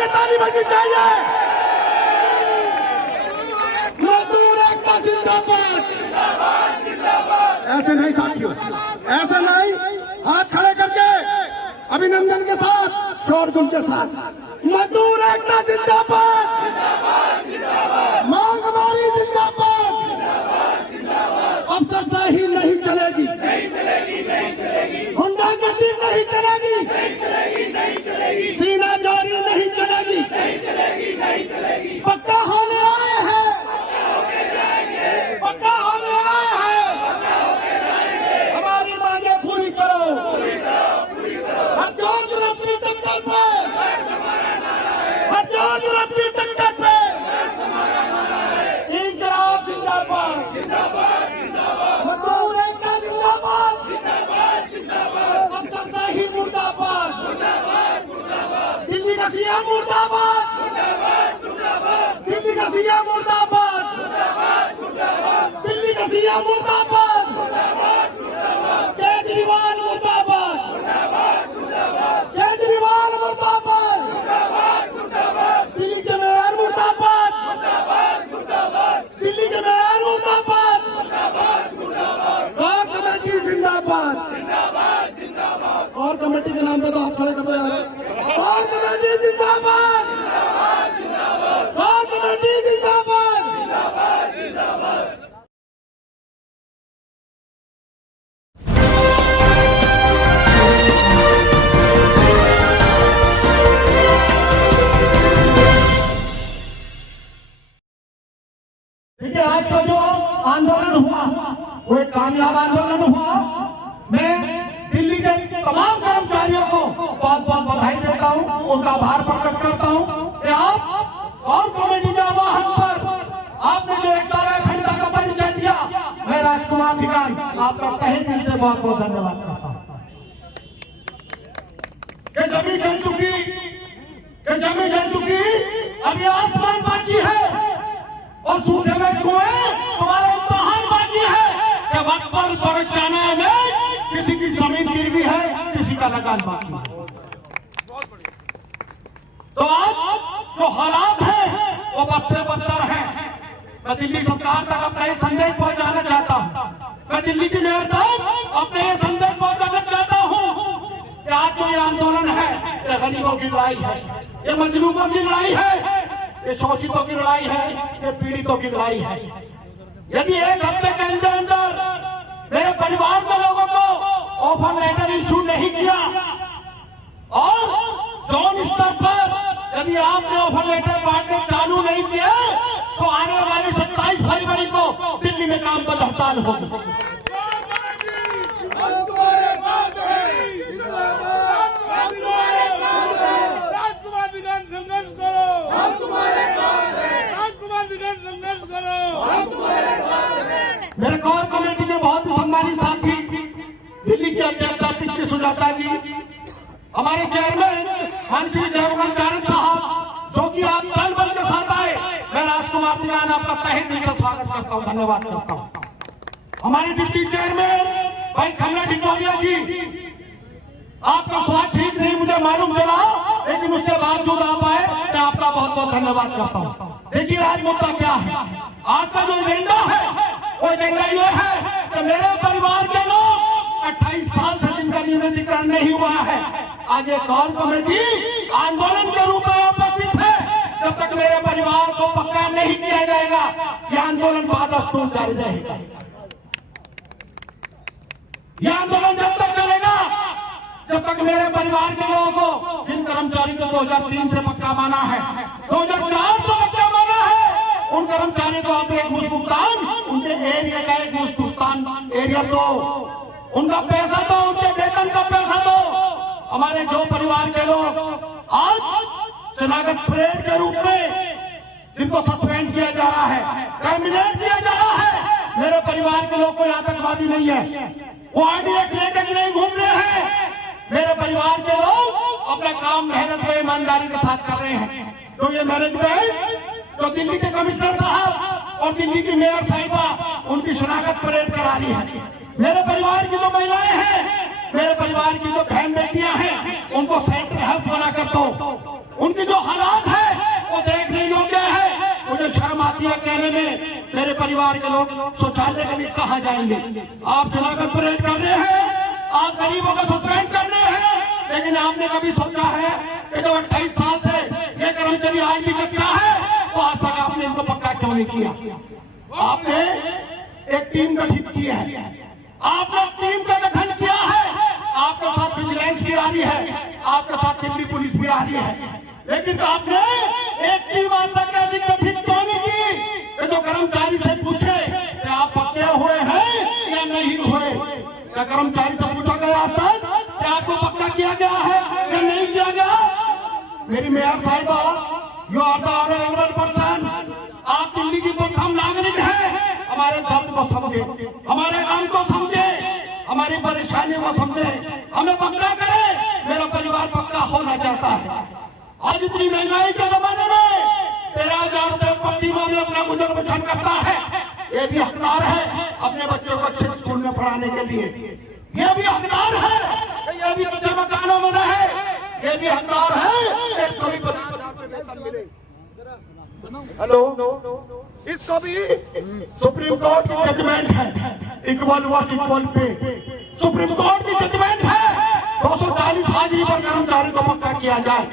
के ताली बजनी चाहिए। मजदूर एकता जिंदाबाद। ऐसे नहीं साथियों, ऐसे नहीं। हाथ खड़े करके अभिनंदन के साथ, शोरगुल के साथ। मजदूर एकता जिंदाबाद। मांग हमारी जिंदाबाद। अब चर्चाही नहीं चलेगी, गुंडागर्दी नहीं चलेगी, सीना जारी नहीं चलेगी। पक्का होने आए हैं, पक्का होने आए हैं। हमारी मांगे पूरी करो। हर जोर अपनी टक्कर पे, हर जोर अपनी टक्कर पे। इंकलाब जिंदाबाद, मजदूर एकता जिंदाबाद। अब चर्चा ही मुर्दाबाद। दिल्ली का सीएम मुर्दाबाद, दिल्ली का सीएम मुर्दाबाद, दिल्ली का सीएम मुर्दाबाद, केजरीवाल मुर्दाबाद, केजरीवाल मुर्दाबाद, दिल्ली के मेयर मुर्दाबाद, दिल्ली के मेयर मुर्दाबाद, कोर कमेटी जिंदाबाद। कोर कमेटी के नाम पे तो हाथ खड़े कर दो यार। कोर कमेटी जिंदाबाद, कोर कमेटी जिंदाबाद। देखिए, आज का जो आंदोलन हुआ वो एक कामयाब आंदोलन हुआ। मैं दिल्ली के तमाम कर्मचारियों को बहुत बहुत बधाई देता हूं, उनका आभार प्रकट करता हूं कि आप और कमेटी के आह्वान पर आपने जो एकता व अखंडता का परिचय दिया, मैं राजकुमार धिकान आपका तहे दिल से बहुत बहुत धन्यवाद करता हूं। कि जमीन जल चुकी, कि जमीन जल चुकी, अभी आसमान बाकी है और सूखे में कुएं तुम्हारा इम्तिहान बाकी है कि वक्त पर फर्क जाना में किसी की जमीन गिरवी है, किसी का लगान बाकी है। तो आज जो हालात हैं वो बद से बदतर हैं। मैं दिल्ली सरकार तक अपना ये संदेश पहुंचाना चाहता हूं, मैं दिल्ली की मेयर तक अपने ये संदेश पहुंचाना चाहता हूं कि आज जो ये आंदोलन है ये गरीबों की लड़ाई है, ये मजलूमों की लड़ाई है, ये शोषितों की लड़ाई है, ये पीड़ितों की लड़ाई है। यदि एक हफ्ते के अंदर अंदर मेरे परिवार के लोगों को ऑफर लेटर इशू नहीं किया और जोन स्तर पर यदि आपने ऑफर लेटर बांटने चालू नहीं किया तो आने वाली 27 फरवरी को दिल्ली में काम बंद हड़ताल होगी। हम तुम्हारे साथ हैं, हम तुम्हारे साथ हैं। राजकुमार विधान संघर्ष करो, हम तुम्हारे साथ हैं। राजकुमार विधान संघर्ष करो, हम तुम्हारे साथ हैं। मेरे कोर कमेटी के बहुत ही सम्मानित साथी दिल्ली की अध्यक्षा पिंकी सुजाता जी, हमारे चेयरमैन मंत्री देवगन चारण साहब, जो कि आप दल बल के साथ आए, मैं राजकुमार धिकान आपका तहे दिल से स्वागत करता हूं, धन्यवाद करता हूं। हमारे डिप्टी चेयरमैन भाई खन्ना ढिंडोरिया जी, आपका स्वास्थ्य ठीक नहीं मुझे मालूम चला, लेकिन उसके बावजूद आप आए, मैं आपका बहुत बहुत धन्यवाद करता हूं। देखिए, आज मुद्दा क्या है, आज का जो एजेंडा है वो एजेंडा ये है कि मेरे परिवार के लोग 28 साल से जिनका नियमितीकरण नहीं हुआ है, आज एक कोर कमेटी आंदोलन के रूप में उपस्थित है। जब तक मेरे परिवार को पक्का नहीं किया जाएगा, यह आंदोलन बदस्तूर जारी रहेगा। यह आंदोलन जब तक चलेगा जब तक मेरे परिवार के लोगों को, जिन कर्मचारी को 2003 से पक्का माना है, 2004 से पक्का माना है, उन कर्मचारी को आप एक मुश्त भुगतान, उनके एरिया का एक मुश्त भुगतान एरिया दो, उनका पैसा दो, उनके वेतन का पैसा दो। हमारे जो परिवार के लोग आज शनाख्त परेड के रूप में जिनको सस्पेंड किया जा रहा है, टर्मिनेट किया जा रहा है, मेरे परिवार के लोग कोई आतंकवादी नहीं है, वो आरडीएक्स लेकर नहीं घूम रहे हैं। मेरे परिवार के लोग अपना काम मेहनत में ईमानदारी के साथ कर रहे हैं। तो ये मैनेजमेंट, जो दिल्ली के कमिश्नर साहब और दिल्ली की मेयर साहिबा उनकी शनाख्त परेड करा रही है, मेरे परिवार की जो महिलाएं हैं मेरे परिवार की जो बहन बेटियां हैं उनको सेंटर हेल्थ बना कर दो। उनकी जो हालात है वो देखने योग्य है। मुझे शर्म आती है कहने में मेरे परिवार के लोग शौचालय के लिए कहाँ जाएंगे। आप चुनाव परेड कर रहे हैं, आप गरीबों को सस्पेंड कर रहे हैं, लेकिन आपने कभी सोचा है कि जब 28 साल से ये कर्मचारी आज भी कच्चा है तो आज तक आपने इनको पक्का क्यों नहीं किया। आपने एक टीम गठित की है, आपने टीम का गठन किया है, आपके साथ विजिलेंस भी आ रही है, आपके साथ दिल्ली पुलिस भी आ रही है, लेकिन आपने एक टीम आज तक ऐसी गठित क्यों नहीं की जो कर्मचारी से पूछे कि आप पक्के हुए हैं या नहीं हुए। क्या कर्मचारी से पूछा गया आज तक कि आपको पक्का किया गया है या नहीं किया गया। मेरी मेयर साहिबा, you are the honourable person, आप दिल्ली की प्रथम नागरिक हैं। हमारे दर्द को समझे, हमारे काम को समझे, हमारी परेशानियों को समझे, हमें पक्का करें। मेरा परिवार पक्का होना चाहता है। आज इतनी महंगाई के जमाने में 13,000 रुपए प्रति माह में अपना गुजर बसर करता है, ये भी हकदार है अपने बच्चों को अच्छे स्कूल में पढ़ाने के लिए। ये भी हकदार है कि ये भी अच्छे मकानों में रहे। ये भी हकदार है इसको भी 50,000 रुपए वेतन मिले। हेलो, इसको भी सुप्रीम कोर्ट की जजमेंट है, equal work equal pay. Supreme court की जजमेंट है 240 हाजिरी पर कर्मचारी को पक्का किया जाए।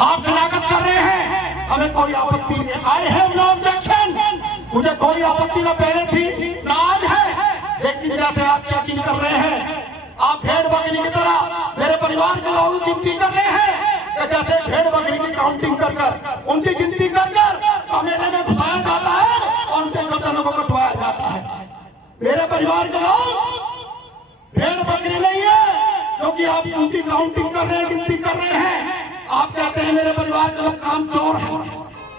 आप शनाख्त कर रहे हैं, हमें कोई आपत्ति नहीं। आई हैव नो ऑब्जेक्शन, मुझे कोई आपत्ति न पहले थी न आज है। लेकिन जैसे आप चेकिंग कर रहे हैं, आप भेड़ बकरी की तरह मेरे परिवार के लोगों की गिनती कर रहे हैं, जैसे भेड़ बकरी की काउंटिंग कर कर उनकी गिनती कर कर मेले में घुसाया जाता है और उनके गर्दनों को कटवाया जाता है। मेरे परिवार के लोग भेड़ बकरी नहीं है क्योंकि आप उनकी काउंटिंग कर रहे हैं, गिनती कर रहे हैं। आप कहते हैं मेरे परिवार के लोग काम चोर हैं।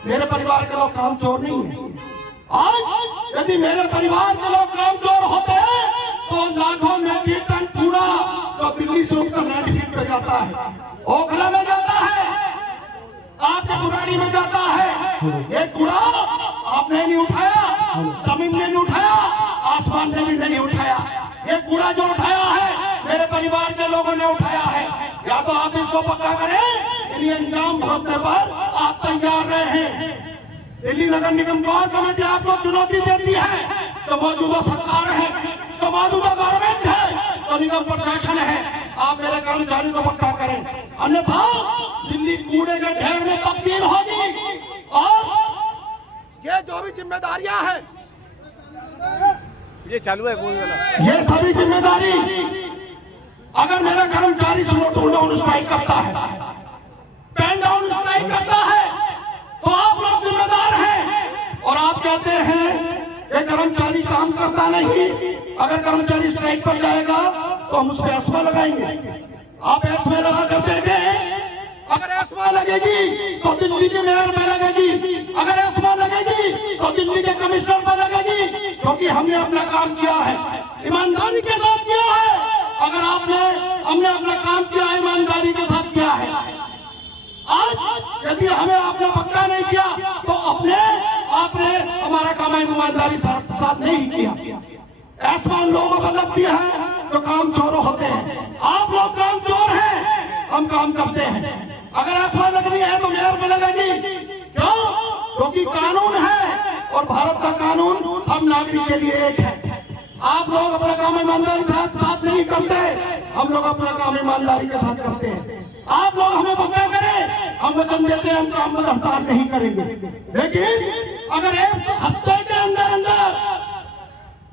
मेरे परिवार के लोग काम चोर नहीं है। आज यदि मेरे परिवार के लोग काम चोर होते हैं तो लाखों मेट्रिक टन कूड़ा जो दिल्ली से उत्तर लैंडफिल पे जाता है, ओखला में जाता है, आपके बुराड़ी में जाता है। ये कूड़ा आपने नहीं उठाया, जमीन ने नहीं उठाया, आसमान ने भी नहीं उठाया। ये कूड़ा जो उठाया है मेरे परिवार के लोगों ने उठाया है। या तो आप इसको पक्का करें, इन्हें अंजाम भुगतने पर आप तैयार रहे हैं। दिल्ली नगर निगम कोर कमेटी आपको चुनौती देती है तो मौजूदा सरकार है, तो मौजूदा गवर्नमेंट है, तो निगम प्रशासन है। आप मेरे कर्मचारी को पक्का करें, अन्यथा दिल्ली कूड़े के ढेर में तब्दील होगी। और ये जो भी जिम्मेदारियां हैं, ये चालू है बोल वाला, ये सभी जिम्मेदारी अगर मेरा कर्मचारी स्लो डाउन स्ट्राइक करता है, पेन डाउन स्ट्राइक करता है, तो आप लोग जिम्मेदार हैं। और आप कहते हैं ये कर्मचारी काम करता नहीं, अगर कर्मचारी स्ट्राइक पर जाएगा तो हम उस पर एस्मा लगाएंगे। आप एस्मा लगा कर देंगे। अगर एस्मा लगेगी तो दिल्ली के मेयर पे लगेगी, अगर एस्मा लगेगी तो दिल्ली के कमिश्नर पर लगेगी, क्योंकि हमने अपना काम किया है, ईमानदारी के साथ किया है। अगर हमने अपना काम किया है, ईमानदारी के साथ किया है। आज यदि हमें आपने पक्का नहीं किया तो आपने हमारा काम ईमानदारी साथ नहीं किया। आसमान लोगों को लगती है तो काम चोर होते हैं। आप लोग काम चोर हैं, हम काम करते हैं। अगर आसमान लगनी है तो मेयर में लगेगी। क्यों? क्योंकि कानून है और भारत का कानून हम नागरिक के लिए एक है। आप लोग अपना काम ईमानदारी के साथ नहीं करते, हम लोग अपना काम ईमानदारी के साथ करते हैं। आप लोग हमें पक्का करें, हम वचन देते हैं हम काम में हड़ताल नहीं करेंगे। लेकिन अगर एक हफ्ते के अंदर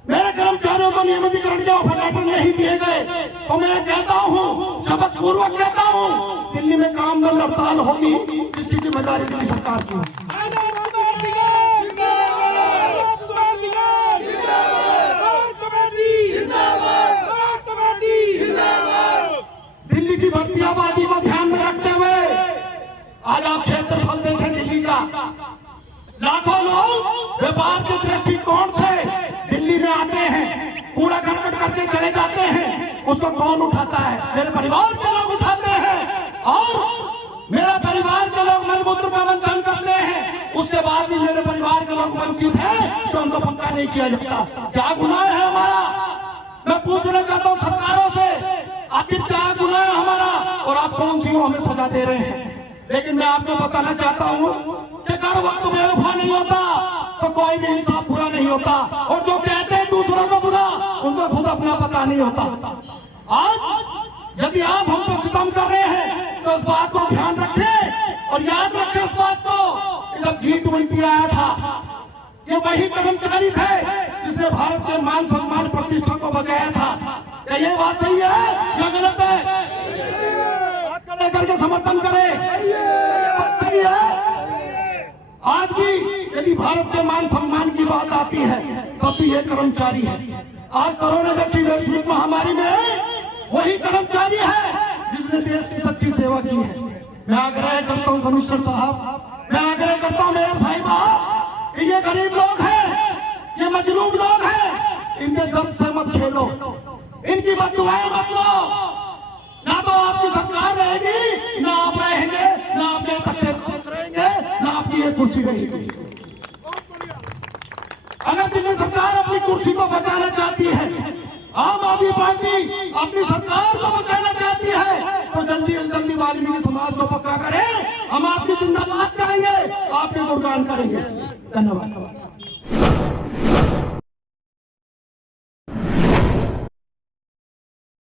मेरे कर्मचारियों को नियमितीकरण के ऑफर लेटर नहीं दिए गए तो मैं कहता हूँ, शपथ पूर्वक कहता हूँ, दिल्ली में काम बंद हड़ताल होगी, जिसकी जिम्मेदारी दिल्ली सरकार की है। दिल्ली की बढ़ती आबादी को ध्यान में रखते हुए आज आप क्षेत्रफल देखें दिल्ली का, लाखों लोग व्यापार के दृष्टिकोण से दिल्ली में आते हैं, कूड़ा करकट करके चले जाते हैं। उसको कौन उठाता है? मेरे परिवार के लोग उठाते हैं। और मेरा परिवार के लोग मलमूत्र का मंथन करते हैं, उसके बाद भी मेरे परिवार के लोग वंचित हैं तो उनको पक्का नहीं किया जाता। क्या गुनाह है हमारा? मैं पूछना चाहता हूँ सरकारों से, आखिर क्या गुनाह है हमारा और आप कौन सी हमें सजा दे रहे हैं। लेकिन मैं आपको बताना चाहता हूँ कि हर वक्त बेवफा नहीं होता तो कोई भी इंसान बुरा नहीं होता, और जो कहते हैं दूसरों को बुरा उनको खुद अपना पता नहीं होता। आज यदि आप हम पर सितम कर रहे हैं तो इस बात को ध्यान रखें और याद रखें इस बात को कि जब G20 आया था ये वही कर्मचारी थे जिसने भारत के मान सम्मान प्रतिष्ठा को बचाया था। क्या ये बात सही है या गलत है? हाथ खड़े करके समर्थन करें, बात सही है। आज भी यदि भारत के मान सम्मान की बात आती है तब भी ये कर्मचारी है। आज कोरोना जैसी वैश्विक महामारी में वही कर्मचारी है जिसने देश की सच्ची सेवा की है। मैं आग्रह करता हूँ कमिश्नर साहब, मैं आग्रह करता हूँ मेयर साहिबा, ये गरीब लोग हैं, ये मजलूम लोग हैं, इनके दर्द से मत खेलो, इनकी बददुआएं मत लो। ना तो आपकी सरकार रहेगी, ना आप रहेंगे, ना आपके तकलीफ रहेंगे, ना आपकी ये कुर्सी रहेगी। अगर दिल्ली सरकार अपनी कुर्सी को बचाना चाहती है, आम आदमी पार्टी अपनी सरकार को बचाना चाहती है, तो जल्दी से जल्दी वाल्मीकि समाज को पक्का करें। हम आपकी जिंदाबाद करेंगे, आपके गुणगान करेंगे। धन्यवाद।